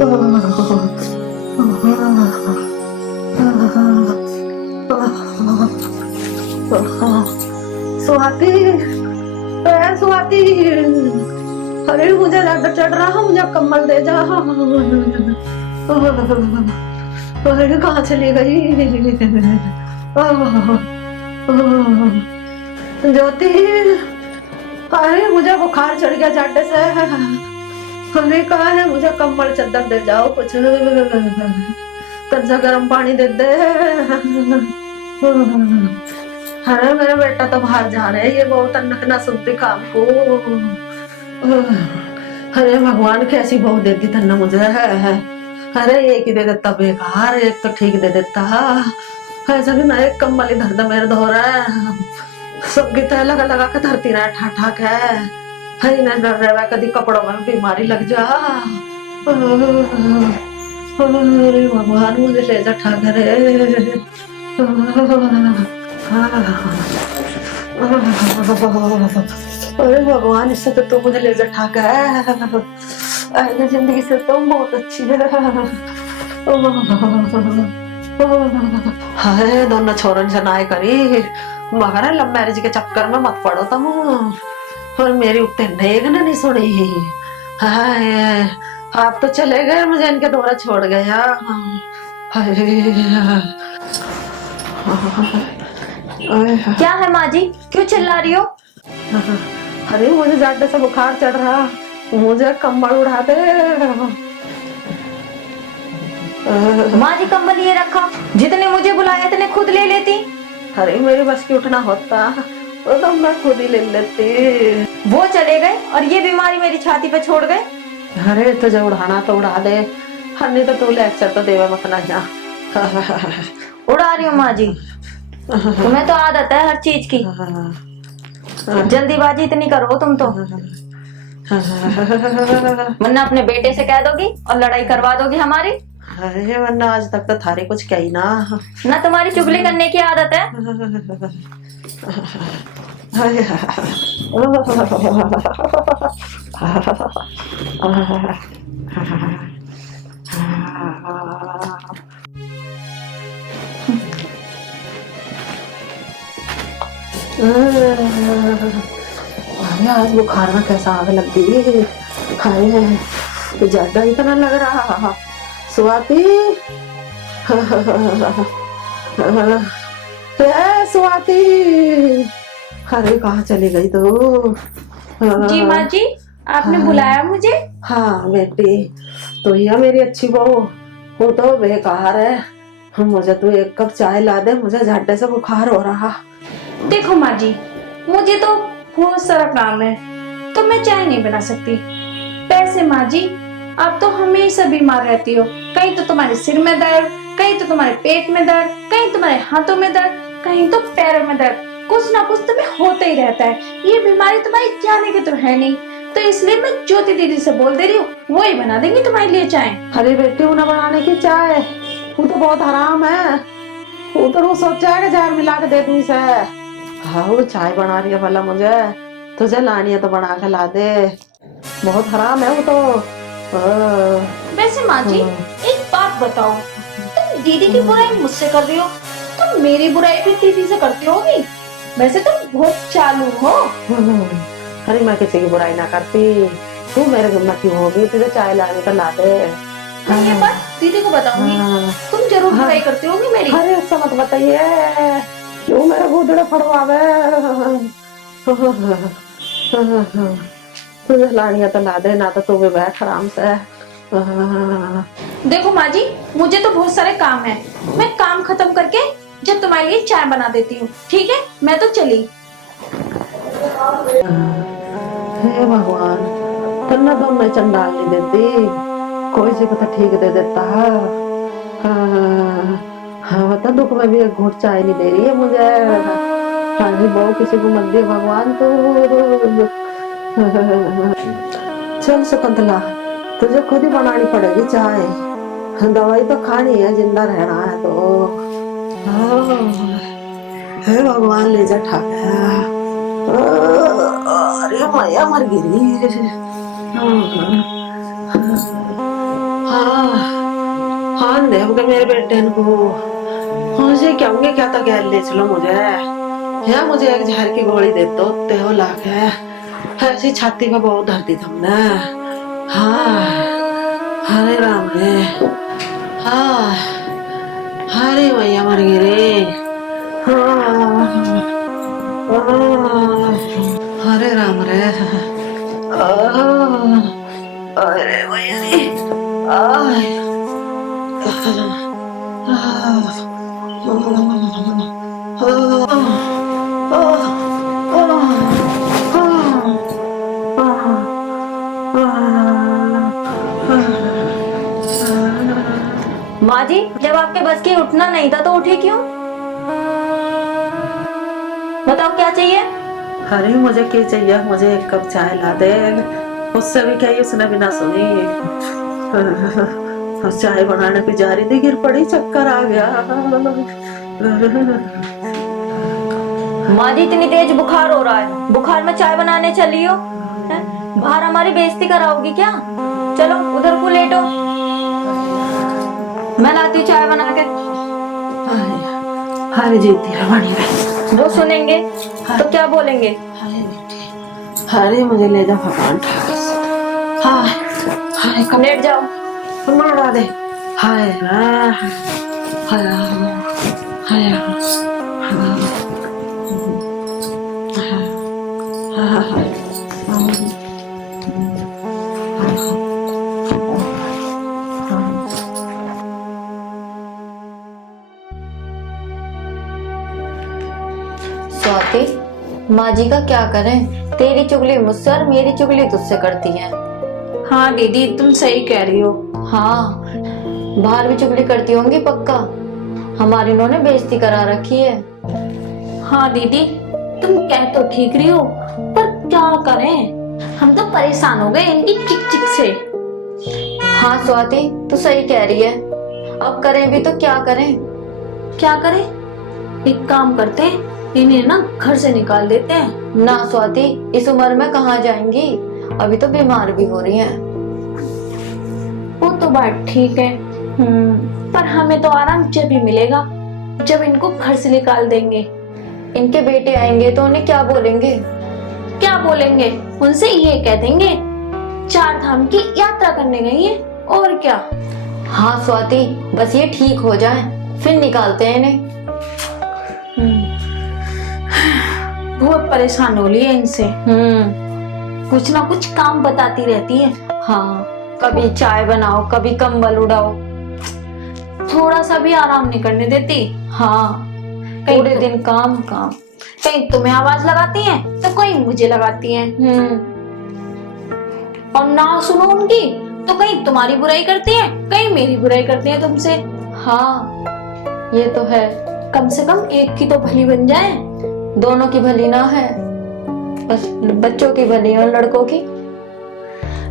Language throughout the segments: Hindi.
स्वाति, स्वाति, अरे मुझे ज्यादा चढ़ रहा, मुझे कंबल दे जा। अरे कहाँ चली गई ज्योति? अरे मुझे बुखार चढ़ गया जाटे से। अरे कहाँ है, मुझे कंबल चादर दे जाओ, कुछ कच्चा गर्म पानी दे दे। अरे मेरा बेटा तो बाहर जा रहे है, ये बहुत अन्नक ना सुनती काम को। अरे भगवान कैसी बहू देती तन्ना मुझे। अरे एक ही दे देता बेकार, एक तो ठीक दे देता। ऐसा भी ना एक कंबल इधर दे मेरे धो रहा है, सबकी तय लगा लगा के धरती रहा ठा ठा के। है ना डर रहा कभी कपड़ों में बीमारी लग जा। अरे भगवान मुझे ले जा ठा करे। अरे भगवान इससे तो तू मुझे ले जा ठा के। अरे जिंदगी से तुम बहुत अच्छी है। हाय दोनों छोरन से नाय करी, मगर लव मैरिज के चक्कर में मत पड़ो तुम। और मेरी उतने देखना नहीं सुनी। हाय आप तो चले गए, मुझे इनके द्वारा छोड़ गया। क्या है माँ जी, क्यों चिल्ला रही हो? अरे मुझे ज्यादा से बुखार चढ़ रहा, मुझे कंबल उड़ा दे। माँ जी कंबल ये रखा, जितने मुझे बुलाया इतने खुद ले लेती। अरे मेरे बस की उठना होता तो मैं खुद ही ले लेती। वो चले गए और ये बीमारी मेरी छाती पे छोड़ गए। अरे तुझे उड़ाना तो उड़ा दे, नहीं तो तू लेक्चर तो देवा मत ना यहाँ। उड़ा रही हूँ माँ जी, तुम्हें तो आदत है हर चीज की। जल्दीबाजी इतनी करो तुम तो, वरना अपने बेटे से कह दोगी और लड़ाई करवा दोगी हमारी। अरे वरना आज तक तो थारे कुछ कही ना तुम्हारी चुगली करने की आदत है। आज बुखार में कैसा आग लग गई। हाय ज्यादा इतना लग रहा। स्वाति, स्वाति, अरे कहाँ चली गई तू? जी माँ जी, आपने बुलाया मुझे? हाँ बेटी, तो यह मेरी अच्छी बहू, वो तो बेकार है। मुझे तू एक कप चाय ला दे, मुझे झट्टे से बुखार हो रहा। देखो माँ जी, मुझे तो बहुत सारा काम है, तो मैं चाय नहीं बना सकती। पैसे माँ जी, आप तो हमेशा बीमार रहती हो, कहीं तो तुम्हारे सिर में दर्द, कहीं तो तुम्हारे पेट में दर्द, कहीं तुम्हारे हाथों में दर्द, कहीं तो पैरों में दर्द, कुछ ना कुछ तुम्हें होता ही रहता है। ये बीमारी तुम्हारी जाने की तो है नहीं, तो इसलिए मैं ज्योति दीदी से बोल दे रही हूँ, वो ही बना देंगी तुम्हारे लिए चाय। अरे बेटी उन्हें बनाने की चाय, वो तो बहुत हराम है। वो तो सोचा है कि जहर मिला के दे दूं इसे। हाँ वो चाय बना रही है भला, मुझे तुझे लानी है तो बना के ला दे, बहुत हराम है वो तो। वैसे माँ जी एक बात बताओ, तुम दीदी की बुराई मुझसे कर रही हो, तुम मेरी बुराई भी दीदी से करती होगी। वैसे तुम बहुत चालू हो। अरे मैं किसी की बुराई ना करती, तू मेरे गुम्मती होगी, तुझे चाय लाने का ला दे। मैं ये बात दीदी को बताऊंगी, तुम जरूर बुराई करती होगी मेरी। अरे उससे मत बताइए, क्यों मेरे गोदड़े फड़वावे। तुझे लानी है तो ला दे, ना तो तू भी बैठ आराम से। देखो माँ जी, मुझे तो बहुत सारे काम है, मैं काम खत्म करके जब तुम्हारे लिए चाय बना देती हूँ, ठीक है? मैं तो चली। हे भगवान, तन्ना तो मैं चंडाल नहीं देती, कोई सी पता ठीक दे देता। हाँ बता, दुख में भी एक घूंट चाय नहीं दे रही है मुझे। हाँ जी बहु किसी को मत दे भगवान तू। चल शकुंतला, तुझे खुद ही बनानी पड़ेगी चाय, दवाई तो खानी है, जिंदा रहना है तो। हे भगवान ले जा ठाका। अरे मैया मर गिरी। हाँ हाँ देवगे मेरे बेटे को मुझे क्या होंगे, क्या तो गैर ले चलो मुझे, या मुझे एक जहर की गोली दे दो, तेहो लाख है ऐसी छाती में बहुत दर्द तुमने। हाँ हरे राम रे, हाँ हरे मैया मर गई रे, हाँ, हरे राम रे, अरे मैया रे, माँ जी, जब आपके बस की उठना नहीं था तो उठे क्यों? बताओ क्या चाहिए? अरे मुझे क्या चाहिए, मुझे एक कप चाय ला दे, उससे भी क्या उसने भी ना सुनी। चाय बनाने की जा रही थी, गिर पड़ी, चक्कर आ गया। माँ जी, इतनी तेज बुखार हो रहा है, बुखार में चाय बनाने चली हो? हैं? बाहर हमारी बेइज्जती कराओगी क्या? चलो उधर को लेटो, मैं लाती हूँ चाय बना के। हाय जीती रवानी में वो सुनेंगे तो क्या बोलेंगे? अरे मुझे ले जा भगवान ठाकुर। हाँ हाय कब लेट जाओ, मारा दे। हाय हाय हाय हाय स्वाति, माँ जी का क्या करें? तेरी चुगली मुझसे और मेरी चुगली तुझसे करती है। हाँ दीदी, तुम सही कह रही हो। हाँ, बाहर भी चुगली करती होंगी पक्का, हमारी इन्होंने बेइज्जती करा रखी है। हाँ दीदी, तुम कह तो ठीक रही हो, पर क्या करें, हम तो परेशान हो गए इनकी चिक चिक से। हाँ स्वाति, तू सही कह रही है, अब करें भी तो क्या करें? क्या करें? एक काम करते हैं, इन्हें ना घर से निकाल देते हैं। ना स्वाति, इस उम्र में कहाँ जाएंगी, अभी तो बीमार भी हो रही हैं। वो तो बात ठीक है, पर हमें तो आराम जब भी मिलेगा जब इनको घर से निकाल देंगे। इनके बेटे आएंगे तो उन्हें क्या बोलेंगे? क्या बोलेंगे? उनसे ये कह देंगे 4 धाम की यात्रा करने गई है, और क्या। हाँ स्वाति, बस ये ठीक हो जाए फिर निकालते हैं इन्हें। बहुत परेशान हो रही है इनसे, कुछ ना कुछ काम बताती रहती है। हाँ, कभी चाय बनाओ, कभी कंबल उड़ाओ, थोड़ा सा भी आराम नहीं करने देती। हाँ पूरे दिन काम काम। कहीं तुम्हें आवाज लगाती हैं तो कहीं मुझे लगाती हैं, और ना सुनो उनकी तो कहीं तुम्हारी बुराई करती हैं, कहीं मेरी बुराई करती हैं तुमसे। हाँ ये तो है, कम से कम एक की तो भली बन जाए। दोनों की भली ना है, बस बच्चों की भली और लड़कों की।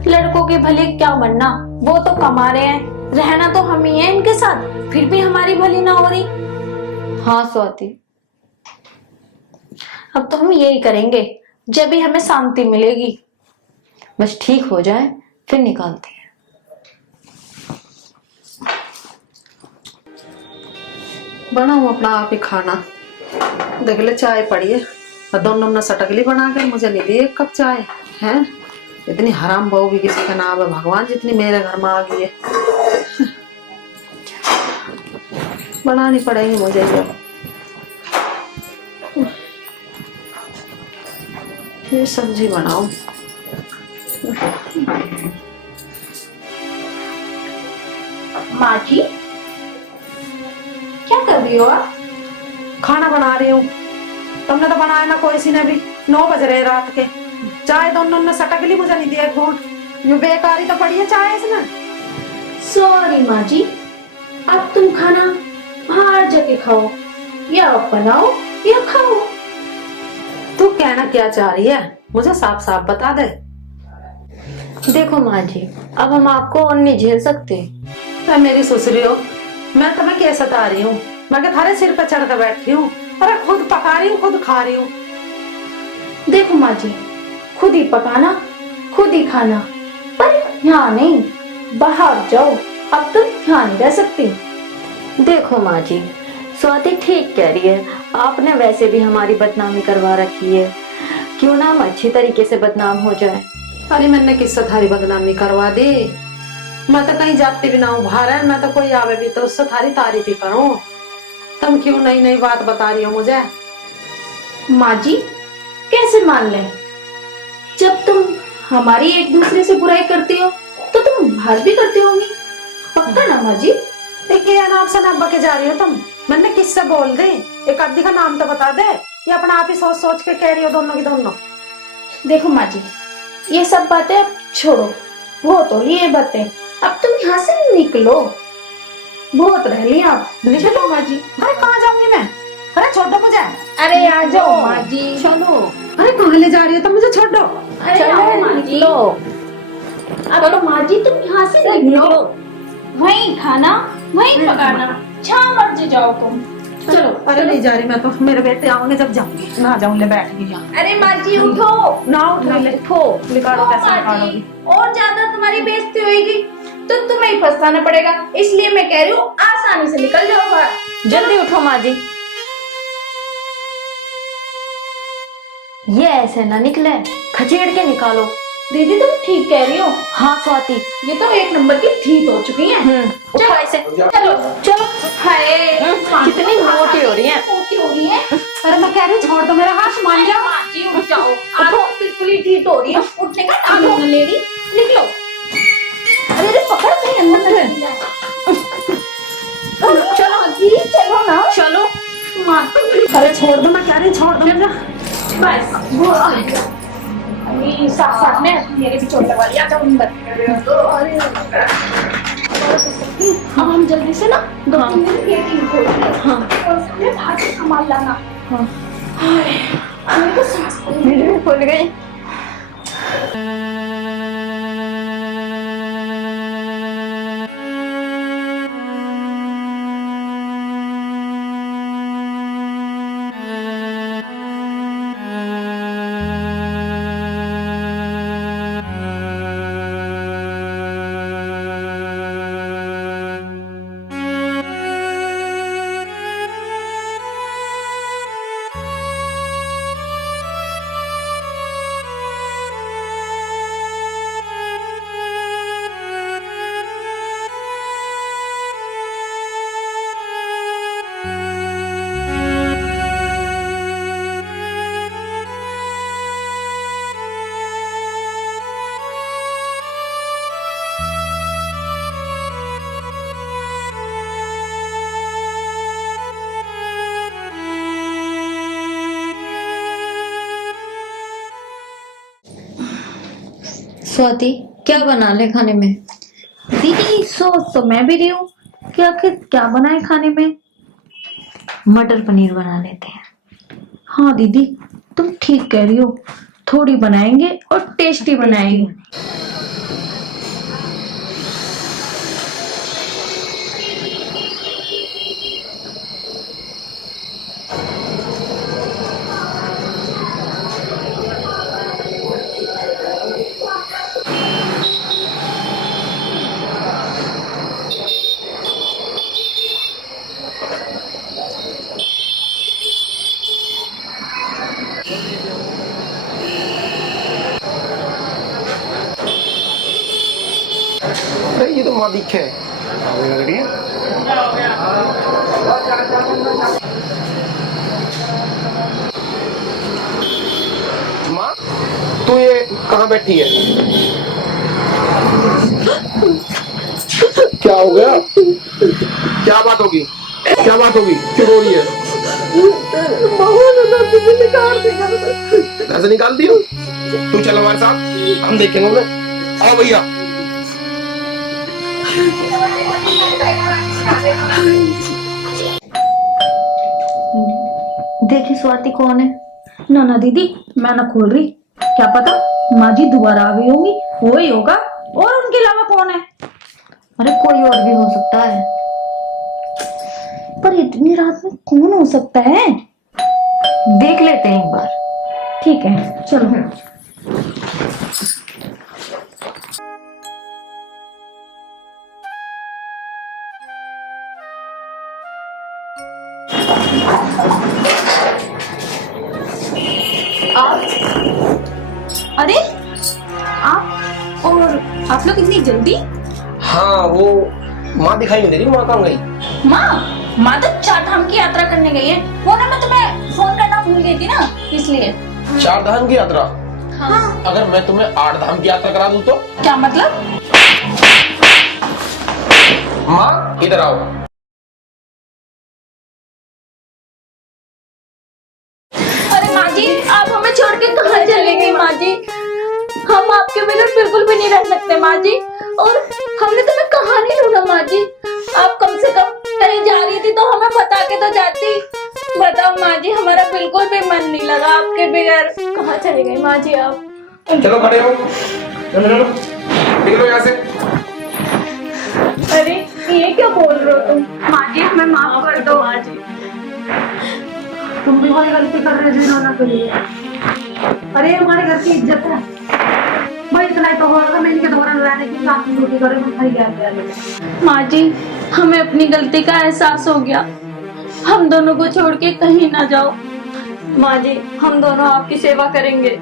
लड़कों के भले क्या बनना, वो तो कमा रहे हैं, रहना तो हम ही है इनके साथ, फिर भी हमारी भली ना हो रही। हाँ स्वाति, अब तो हम यही करेंगे जब भी हमें शांति मिलेगी। बस ठीक हो जाए फिर निकालते हैं। बनाऊं अपना आप ही खाना, देख ले चाय पड़ी है, और दोनों ने सटकली बना कर मुझे नहीं दी एक कप चाय है। इतनी हराम बहू भी किसी का नाम है भगवान, जितनी मेरे घर में आ गई है। बनानी पड़ेगी मुझे ये सब्जी बनाऊं। माँ जी, क्या कर रही हो आप? खाना बना रही हूँ, तुमने तो बनाया ना कोई सी ने भी, 9 बज रहे रात के, चाय दोनों ने सटक ली, मुझे नहीं दिया एक घूंट, यूं बेकारी तो पड़ी है चाय इसमें। सॉरी माँ जी, अब तुम खाना बाहर जाके खाओ, या बनाओ या खाओ। तू कहना क्या चाह रही है, मुझे साफ साफ बता दे। देखो माँ जी, अब हम आपको और नहीं झेल सकते। मैं मेरी ससुरी हो, मैं तुम्हें क्या सता रही हूँ, मैं क्या थारे सिर पे चढ़ कर बैठी हूँ, अरे खुद पका रही हूँ खुद खा रही हूँ। देखो माँ जी, खुद ही पकाना खुद ही खाना, पर यहाँ नहीं, बाहर जाओ अब तुम यहाँ नहीं रह सकती। देखो माँ जी, स्वाति ठीक कह रही है। आपने वैसे भी हमारी बदनामी करवा रखी है, क्यों ना हम अच्छी तरीके से बदनाम हो जाए। अरे मैंने किससे थारी बदनामी करवा दी? मैं तो कहीं जाती भी ना हूँ बाहर, मैं तो कोई आवे भी तो उससे थारी तारीफ ही करूँ। तुम क्यों नई नई बात बता रही हो मुझे? माँ जी कैसे मान लें? जब तुम हमारी एक दूसरे से बुराई करती हो तो तुम बाहर भी करती होगी, पक्का ना माँ जी? देखिए नाम से नाम बके जा रही हो तुम। मैंने किससे बोल दी? एक आदमी का नाम तो बता दे, या अपना आप ही सोच सोच के कह रही हो दोनों की दोनों? देखो माँ जी, ये सब बातें अब छोड़ो, बहुत हो रही है बातें, अब तुम यहाँ से निकलो, बहुत रह लिया आप। चलो माँ जी। अरे कहाँ जाऊंगी मैं? अरे छोड़ दो मुझे। अरे आ जाओ माँ जी। चलो अरे कहाँ ले जा रही हो तुम? मुझे छोड़ दो। अरे आओ माँ जी। अब तो माँ जी तुम यहाँ से निकलो, वहीं खाना वहीं पकाना, जहाँ मर्जी जाओ तुम। चलो। अरे नहीं जा रही मैं तो, मेरे बेटे आऊंगे जब जाऊंगी। ना जाऊं, ले बैठ गई यहाँ। अरे माँ जी उठो। ना उठ रही, ले उठो। निकालो ओ कैसे माँ निकालोगी? जी, और ज्यादा तुम्हारी बेइज्जती होगी तो तुम्हें ही फंसाना पड़ेगा, इसलिए मैं कह रही हूँ आसानी से निकल जाओ बाहर। जल्दी उठो माँ जी, ये ऐसे ना निकले, खचेड़ के निकालो। दीदी तुम ठीक कह रही हो, हाँ स्वाति, ये तो एक नंबर की ठीक हो चुकी है। उठो ऐसे। चलो चलो। हाय कितनी मोटी हो रही है। मोटी हो गई है। अरे मैं कह रही हूँ छोड़ दो मेरा हाथ, मान जाओ। माँ जी उठ जाओ, आप तो बिल्कुल ही ठीक हो रही है, उठने का नाम ही न ले रही। निकलो। अरे अरे पकड़ के अंदर नहीं जाए। चलो जी चलो ना। चलो। माँ अरे छोड़ दो, मैं कह रही हूँ छोड़ दो मुझे। बस वो अरे साथ साथ में मेरे भी चोट लगवा लिया। जाओ अंदर। अरे अब हम जल्दी से ना 2-3 दिन वेटिंग खोलेंगे। हाँ और सबने बाहर से सामान लाना। हाँ मेरे को सांस फूल गई। स्वाति क्या बना ले खाने में? दीदी सोच तो मैं भी रही हूँ कि आखिर क्या बनाए खाने में। मटर पनीर बना लेते हैं। हाँ दीदी तुम ठीक कह रही हो, थोड़ी बनाएंगे और टेस्टी बनाएंगे। अरे ये तो माँ दिखे है। लग रही है। माँ तू ये कहाँ बैठी है? क्या हो गया? क्या बात होगी? क्या बात होगी? क्यों रो रही है? ऐसे निकाल दी हो? तू चल हमारे साथ, हम देखेंगे उन्हें। आओ भैया। देखी स्वाति कौन है? ना ना दीदी मैं ना खोल रही, क्या पता माँ जी दोबारा आ गई होंगी, वही होगा, और उनके अलावा कौन है? अरे कोई और भी हो सकता है। पर इतनी रात में कौन हो सकता है? देख लेते हैं एक बार। ठीक है चलो। अरे आप और आप लोग इतनी जल्दी? हाँ वो माँ दिखाई नहीं दे रही, माँ कहाँ गई? माँ तो 4 धाम की यात्रा करने गई है। वो ना मैं तुम्हें फोन करना भूल गई थी ना, इसलिए। 4 धाम की यात्रा? हाँ। अगर मैं तुम्हें 8 धाम की यात्रा करा दूं तो? क्या मतलब? माँ इधर आओ। अरे माँ जी, आप हमें छोड़ के कहाँ चले गई माँ जी? हम आपके बिना बिल्कुल भी नहीं रह सकते माँ जी। और हमने तुम्हें कहाँ नहीं ढूंढा माँ जी। आप कम से कम कहीं जा रही थी तो हमें बता के तो जाती। बताओ माँ जी, हमारा बिल्कुल भी मन नहीं लगा आपके बगैर। कहाँ चले गई माँ जी आप? चलो खड़े हो, चलो चलो निकलो यहाँ से। अरे ये क्या बोल रहे हो तुम? माँ जी हमें माफ कर दो। माँ जी तुम भी वही गलती कर रहे हो रोना के लिए। अरे हमारे घर की इज्जत है भाई, इतना ही तो होगा। मैं इनके दोबारा रहने की साथ में ड्यूटी करे मैं खाई गया। माँ जी हमें अपनी गलती का एहसास हो गया। हम दोनों को छोड़ के कहीं ना जाओ। माँ जी हम दोनों आपकी सेवा करेंगे।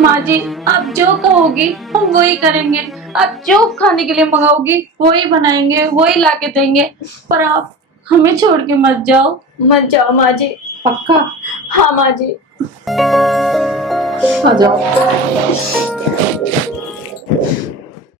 माँ जी आप जो कहोगी हम वही करेंगे। आप जो खाने के लिए मंगाओगी वही बनाएंगे, वही लाके देंगे। पर आप हमें छोड़ के मत जाओ। मत जाओ माँ जी। पक्का? हाँ माँ जी। आ जाओ।